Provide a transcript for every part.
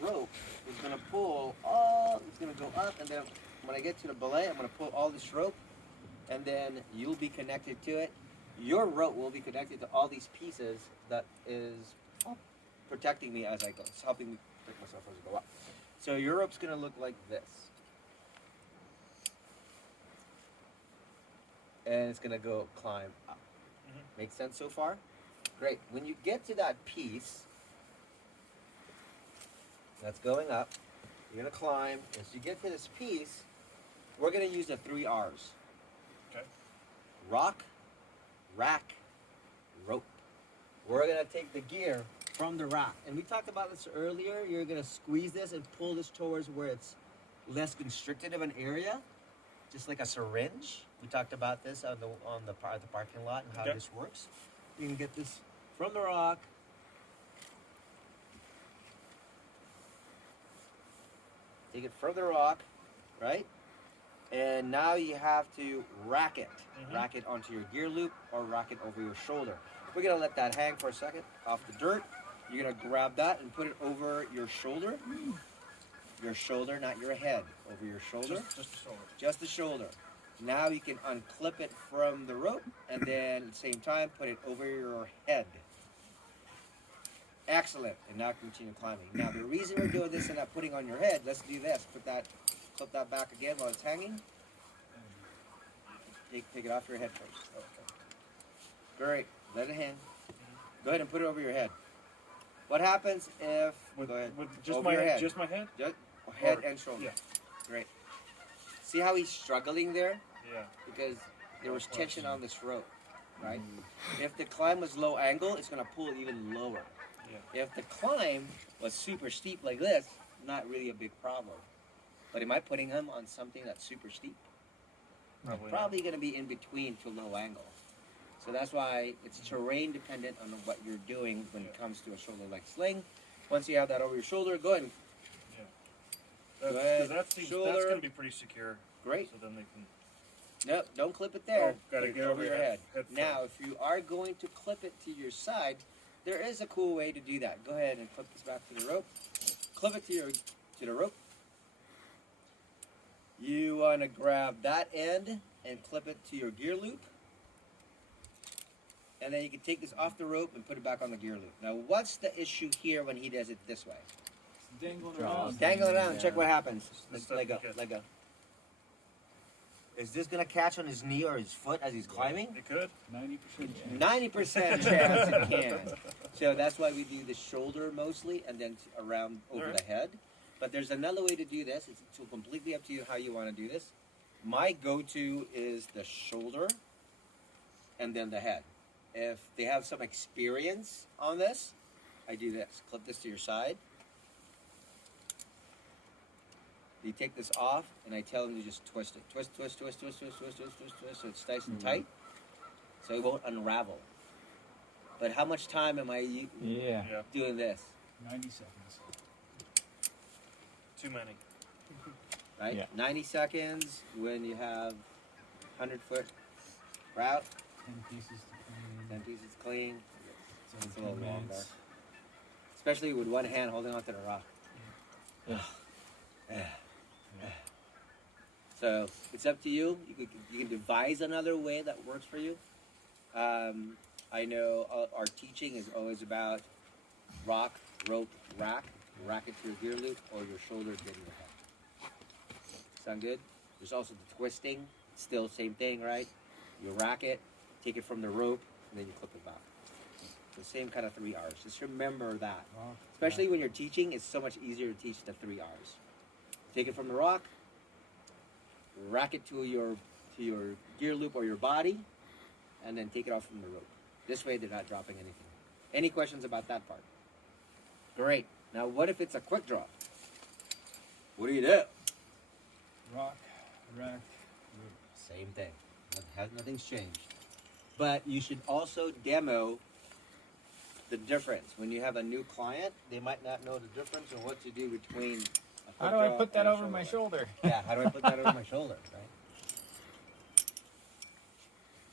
rope is going to pull all, it's going to go up, and then when I get to the belay, I'm going to pull all this rope, and then you'll be connected to it. Your rope will be connected to all these pieces that is protecting me as I go. It's helping me protect myself as I go up. So your rope's going to look like this. And it's going to go climb up. Make sense so far? Great. When you get to that piece that's going up, you're going to climb. As you get to this piece, we're going to use the 3 R's. Okay. Rock, rack, rope. We're going to take the gear from the rack. And we talked about this earlier. You're going to squeeze this and pull this towards where it's less constricted of an area, just like a syringe. We talked about this on the parking lot and how this works. You can get this from the rock. Take it from the rock, right? And now you have to rack it. Rack it onto your gear loop or rack it over your shoulder. We're gonna let that hang for a second off the dirt. You're gonna grab that and put it over your shoulder. Your shoulder, not your head. Over your shoulder. Just the shoulder. Just the shoulder. Now you can unclip it from the rope and then at the same time put it over your head. Excellent. And now continue climbing. Now the reason we're doing this and not putting on your head, let's do this. Clip that back again while it's hanging. Take it off your head first. Okay. Great. Let it hang. Go ahead and put it over your head. What happens if go ahead. With just over my your head? head? Just my head? Just head and shoulder. Yeah. Great. See how he's struggling there? Yeah. Because there was tension on this rope, right? If the climb was low angle, it's going to pull it even lower. Yeah. If the climb was super steep like this, not really a big problem. But am I putting him on something that's super steep? Probably going to be in between to low angle. So that's why it's terrain dependent on what you're doing when it comes to a shoulder like sling. Once you have that over your shoulder, go ahead. Yeah. Because that's going to be pretty secure. Great. So then they can. Nope, don't clip it there. Oh, gotta get over your head. head Now, if you are going to clip it to your side, there is a cool way to do that. Go ahead and clip this back to the rope. Clip it to the rope. You want to grab that end and clip it to your gear loop. And then you can take this off the rope and put it back on the gear loop. Now, what's the issue here when he does it this way? It's dangling around. Dangle it around and check what happens. This Let go, stuff let go. Is this going to catch on his knee or his foot as he's climbing? It could. 90% chance. 90% chance it can. So that's why we do the shoulder mostly and then around over the head. But there's another way to do this. It's completely up to you how you want to do this. My go-to is the shoulder and then the head. If they have some experience on this, I do this. Clip this to your side. You take this off, and I tell them to just twist it. Twist, twist, twist, twist, twist, twist, twist, twist, twist, so it's nice and tight, so it won't unravel. But how much time am I doing this? 90 seconds. Too many. Right? Yeah. 90 seconds when you have 100-foot route. 10 pieces to clean. 10 pieces clean. So It's a little 10 longer. minutes. Especially with one hand holding onto the rock. So it's up to you. You can devise another way that works for you. I know our teaching is always about rock, rope, rack. Rack it to your gear loop or your shoulder getting your head. Sound good? There's also the twisting. Still same thing, right? You rack it, take it from the rope, and then you clip it back. The same kind of 3 R's. Just remember that. Especially when you're teaching, it's so much easier to teach the 3 R's. Take it from the rock, rack it to your gear loop or your body, and then take it off from the rope. This way they're not dropping anything. Any questions about that part? Great. Now what if it's a quick drop? What do you do? Rock, rack, Same thing. Nothing's changed. But you should also demo the difference. When you have a new client, they might not know the difference or what to do between a quick How do I drop put that and a over my rock. shoulder? Yeah, how do I put that over my shoulder, right?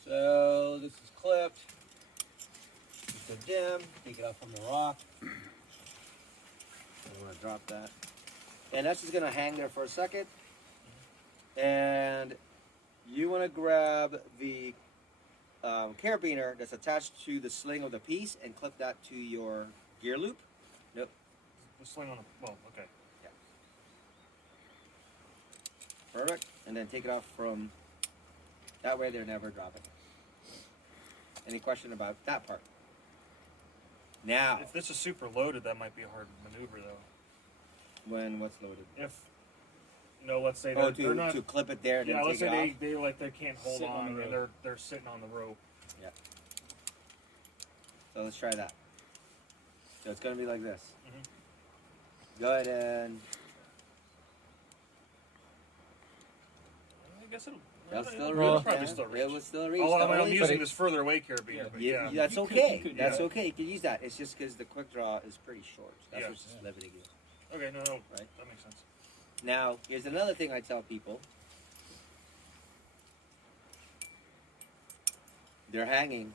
So this is clipped. Just a dim. Take it out from the rock. I want drop that. And that's just gonna hang there for a second. And you wanna grab the carabiner that's attached to the sling of the piece and clip that to your gear loop. Nope. The sling on the. Well, okay. Yeah. Perfect. And then take it off from. That way they're never dropping. Any question about that part? Now, If this is super loaded, that might be a hard maneuver, though. when what's loaded? If, let's say Oh, they're not. to clip it there and Yeah, then let's take say it off. they can't hold Sitting on on the and rope. they're sitting on the rope. So let's try that. So it's gonna be like this. Mhm. Go ahead and I guess it'll. it'll it'll still it'll reach. probably Yeah. still reach. It will still reach. Oh, The I'm only- using this further away carabiner, but Yeah, yeah. that's You could- okay. you could, That's yeah. okay. You can use that. It's just because the quick draw is pretty short. That's Yeah. what's just limiting you. Okay, no, Right. that makes sense. Now, here's another thing I tell people. They're hanging.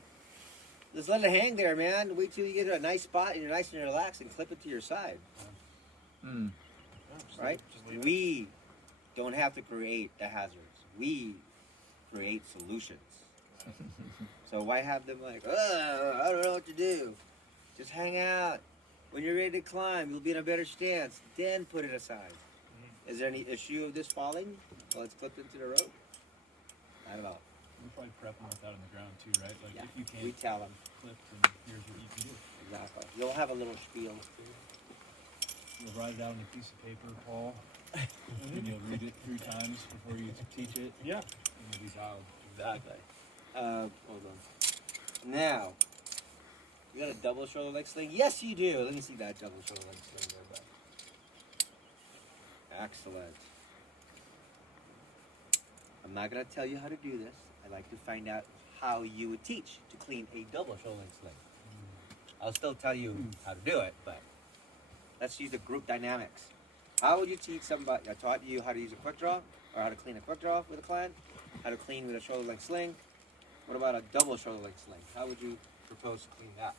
Just let it hang there, man. Wait till you get to a nice spot and you're nice and relaxed and clip it to your side, Mm. Yeah, just right? Just leave it. We don't have to create the hazards. We create solutions. So why have them like, I don't know what to do. Just hang out. When you're ready to climb, you'll be in a better stance. Then put it aside. Is there any issue of this falling while it's clipped into the rope? Not at all. We'll probably prep them with that on the ground too, right? Like Yeah. if you We can't tell them. clip, then here's what you can do. Exactly. You'll have a little spiel. You'll write it out on a piece of paper, Paul, and you'll read it 3 times before you teach it, Yeah. and you'll be dialed. Exactly. Hold on. Now, you got a double shoulder leg sling? Yes, you do. Let me see that double shoulder leg sling there, bud. Excellent. I'm not going to tell you how to do this. I'd like to find out how you would teach to clean a double shoulder leg sling. I'll still tell you how to do it, but let's use the group dynamics. How would you teach somebody? I taught you how to use a quick draw, or how to clean a quick draw with a client, how to clean with a shoulder length sling. What about a double shoulder length sling? How would you propose to clean that?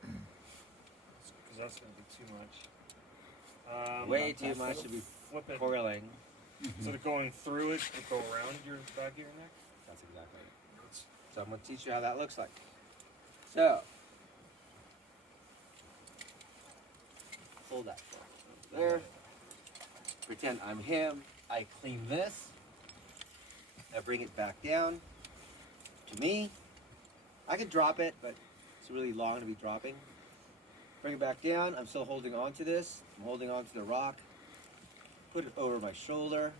Because that's going to be too much. Way too much to be Flip it. coiling. Instead of going through it, it go around your back of your neck. That's exactly it. So I'm going to teach you how that looks like. So, hold that there. Pretend I'm him. I clean this. I bring it back down to me. I could drop it, but it's really long to be dropping. Bring it back down. I'm still holding on to this. I'm holding on to the rock. Put it over my shoulder.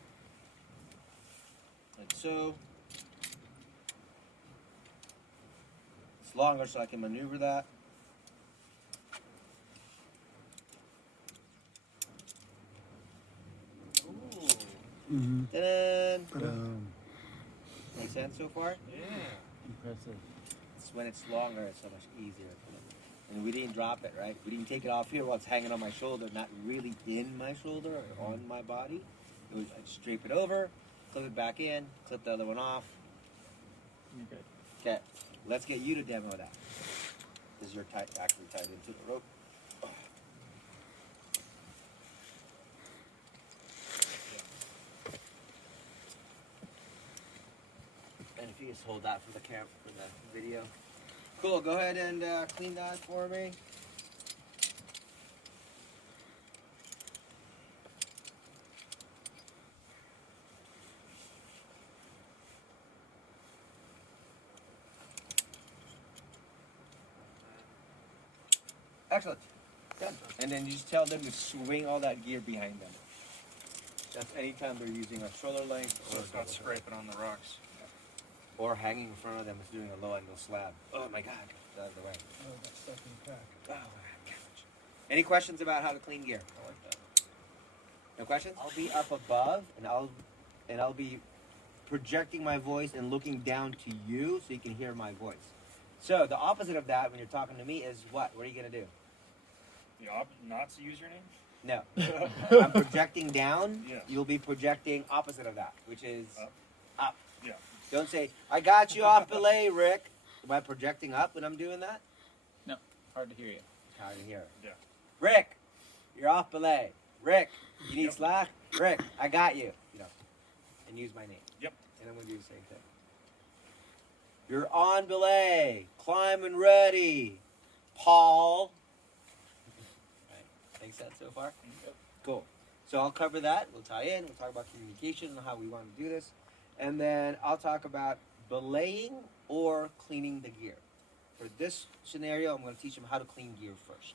Like so. It's longer so I can maneuver that. Ooh. Ta-da! Make sense so far? Yeah. Impressive. It's when it's longer, it's so much easier. And we didn't drop it, right? We didn't take it off here while it's hanging on my shoulder, not really in my shoulder or on my body. It was, I'd drape it over, clip it back in, clip the other one off. You're good. Okay, let's get you to demo that. Because you're actually tied into the rope. And if you just hold that for the camera, for the video. Cool, go ahead and clean that for me. Excellent. Done. And then you just tell them to swing all that gear behind them. That's anytime they're using a shoulder length So or it's not scraping on the rocks. or hanging in front of them is doing a low angle slab. Oh my god, get out of the way. Oh, got stuck in the crack. Oh, gosh. Any questions about how to clean gear? I like that. No questions? I'll be up above and I'll be projecting my voice and looking down to you so you can hear my voice. So the opposite of that when you're talking to me is what? What are you gonna do? Not to use your name? No. I'm projecting down. Yeah. You'll be projecting opposite of that, which is Up. up. Yeah. Don't say, I got you off belay, Rick. Am I projecting up when I'm doing that? No. hard to hear you. Hard to hear. Yeah. Rick, you're off belay. Rick, you need Yep. slack. Rick, I got you. You know, and use my name. Yep. And I'm gonna do the same thing. You're on belay. Climbing ready. Paul. Right. Make sense so far? Yep. Cool. So I'll cover that. We'll tie in. We'll talk about communication and how we want to do this. And then I'll talk about belaying or cleaning the gear. For this scenario, I'm going to teach them how to clean gear first.